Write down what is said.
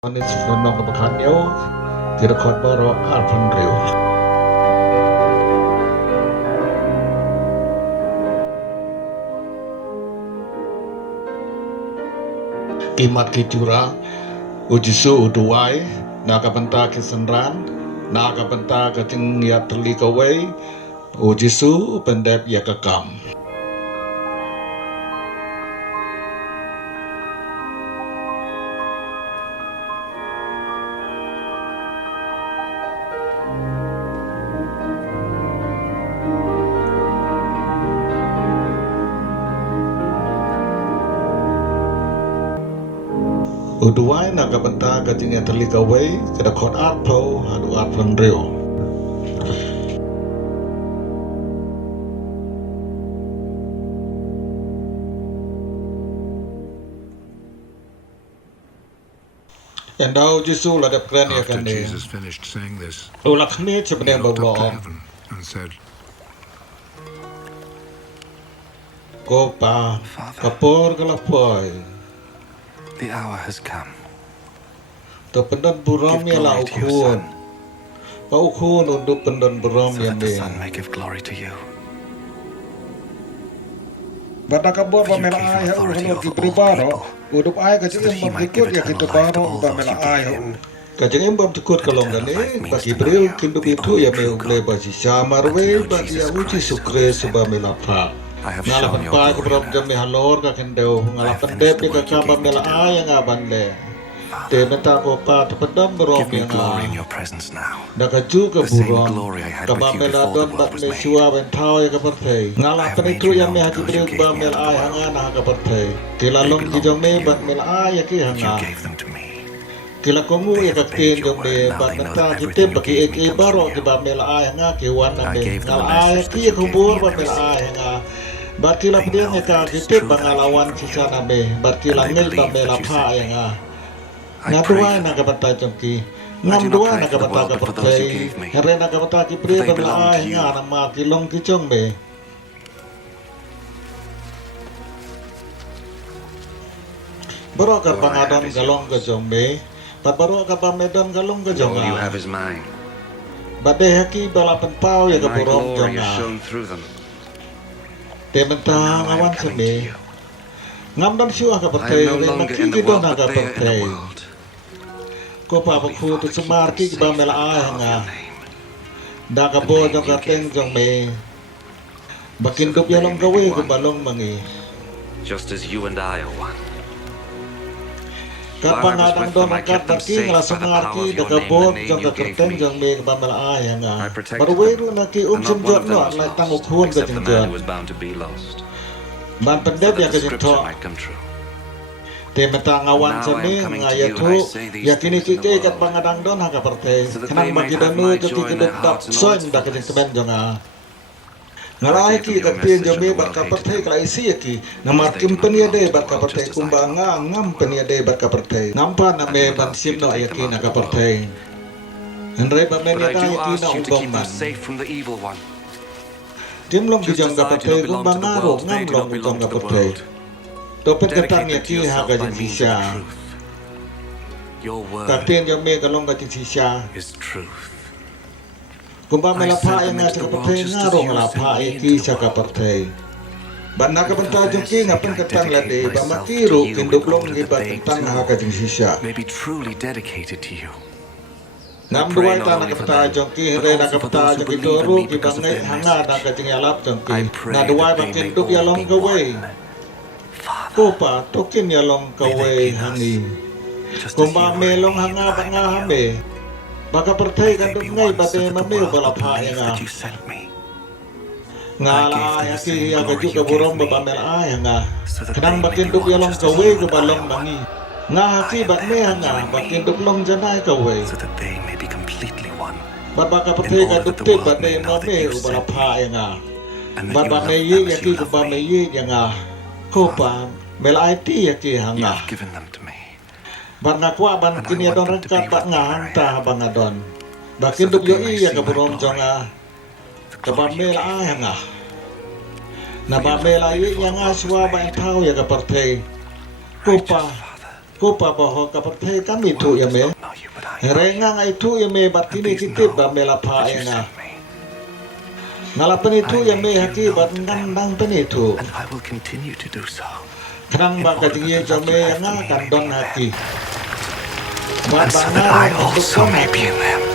Manis nong kebakannya tidak kuat baru alpan rio. Kimat kijura ujisu uduai naga benta kisenran naga benta kacing ya terlikawai ujisu pendep ya kekam. Uduai naga benta kacing ya terlikawai kada kot arpo adu alpan rio. Endau Jisu ladap keren ya After kan deh. Jesus finished saying this, Ulak ni he sebenarnya looked up to bawa heaven and said, kopa kapor kalapoi. The hour has come. To pendan buram Give ya la glory to your ukun. Son, Pa ukun untuk pendan buram so ya that the me. Son may give glory to you. Bata kabor For ba you mela gave him ay ha authority ulo over ki all pribaro people, udup ay ka so jing that he bam might give tikut ya kita eternal life to baro all ba those mela you ay gave ha him. ka jing bam tikut kalong And gani eternal life means ba to know kibril you, kindu the bitu only ya me true uble God, ba si samar and to we know ba Jesus dia uji Christ, whom sukre you suba sent. mela pa I have ngala shown pan your pa glory ka bram on jam me earth. halor ka kendeu ngala have pan finished de the ka work ka you ba gave me mela to do. ay nga ban le te Father, meta ko pa te pedam brom give me ya nga glory in your presence now. da ka ju ka The same buram glory I had ka with ba you mela before the don ba world was me made. shua ben tau ya ka perte ngala I have pan made itu you ya known me to hati those you beri gave ba me mela out of the ay world. hanga na ka perte kila They long ki belong jong me to you, ba mela ay ya ki and you hanga gave them to me. kila kongu They ya have ka obeyed ken your jong me word, and now ba they know nata that ki everything te you ba ki gave e me ki comes baro from ki you. ba mela ay hanga ki wan na I me gave them ngala a ay message ki that ya you ku gave bor me, ba and they mela ay receive it. hanga ba kila They pedian know ya that ka it ki is te true ba that I ngala came wan from si you, sana me ba and kila they ngel ba believe mela that you pa sent ya me. nga I nga pray dua for na them. ka bata jong ki I ngam do not dua pray na for ka the bata world, ka but for those you pertei gave me, here na ka bata ki for pre they ba mela belong ay to you. nga na ma ki long ki chong me baro ka All I have pangadon is galong ka yours, jong me pa baro ka pamedon galong ka and jong all you a have is mine. ba de haki balapan pau ya And ka my burom glory jong is a shown through them. te And mentang now I am awan coming to sebe you. ngam dan siwa ka I am pertei no re na longer ki in the ki don world, na but ka they are in the pertei world. ko pa ba Holy khu tu Father, keep semar them ki ba safe mela by the ay power of nga your name, da ka the bo name jong ka you teng gave jong me, me bakin so dup that ya they long ka may be we ko one, balong mangi just as you and I are one. ka While I was pangadang with don them, I ang kat kept them barki ngala safe by the semar power ki of da your ka name, bo the name jong ka you gave kerteng me. jong me ka ba mela ay nga I baru protected we them, ru na ki and not sem one jot of them no was la tang lost, uphun ka except jeng the man jot who was bound to be lost, ban so pendep that ya the ka jeng scripture to might come true. te metang awan Now I am seme coming nga to ya you, and tu I say these ya kini things ki in the ke kat world, pangadang don ha ka parte so that kenang they ma may ki have danu my jo ki joy ki in their duk dap hearts in all soin its da ka jeng temen fullness. jonga For I ngalai gave ki them ka your tien message, jo and me the bat world ka hated parte them, kala isi ya ki na because mar they kim do not penia belong de to the bat ka world, parte just as I kumba do nga not belong to ngam the penia world. de bat ka parte nampa na I me do not ban ask sim you to no take ya them ki out na of ka the parte world, Henry ba but menia I ka do ya ki na ask you to umbong keep them man safe from the evil one. tim long ki Just jong as ka I do parte not belong kumba to the ngaro world, ngam they do long not ki belong jong to ka the parte world. topet ketang Dedicate ya them to ki ha yourself ka by jeng means of sisya the truth. Your ka word tien jo me ka long ka jeng sisya is truth. kumba I mela pa sent ya them nga into ka the parte world just as ngaro you ngala sent pa me ya into ki the sa ka world. parte Banda ka And for banta their joki sake ngapen I ketang la dedicate de ba myself to makiru you in kindublong order gi that ba they tentang too ha ka jeng sisya may be truly dedicated to you. I ngam pray duai not ta na only ka for bata them, joki but re na also ka for bata those who joki believe in toru me ki because of bangai their hanga da message. ka jeng yalap joki I na pray duai that ba they kin may dup all yalong be ka wei one. Father, ko pa tokin yalong ka may they wei be thus, hangi just as kumba you are in melong me and hanga ba I am nga in you. hame baka pertai May kan they dup be ngai one ba so de that ma the meu world bala will pha ya believe nga that you sent me. I ngala gave them ya the ki same ya ka glory ju ka you gave burom ba me, mel a ya nga so that kadang they may bakin be dup one yalong just ka as wei you ko and I balong are one. mangi nga I ki in ba them me and nga you in me, bakin dup long janai ka wei so that they may be completely one, Baba ka in pertai ka order dup that the te ba world de may know ma that me you u bala sent pha me, ya nga and that you Baba me love ye them ya as ki you ko love ba me me. ye ya nga ko Father, pa mel ai ti ya ki you hanga have given them to me, ban nga kwa ban and I kini ya want don them to rangkat be ba with nga me where hang I ta am, ba nga don so bakin dup that yo they may i ya see ka my burom glory, jonga the ka ba glory you mel gave ai me. hanga na For ba you mel loved me ai before ya the nga world was swa ba made. tau ya ka pertai ko Righteous pa Father, ku papaho kapathe kami tu ya me Know you, but I rengang itu ya me batini titip ba melapa that you enga sent me, ngalapan itu ya me haki bat ngandang penitu and I will continue to do so. Kenang ba katingi jame yang akan don haki And so that I also may be in them.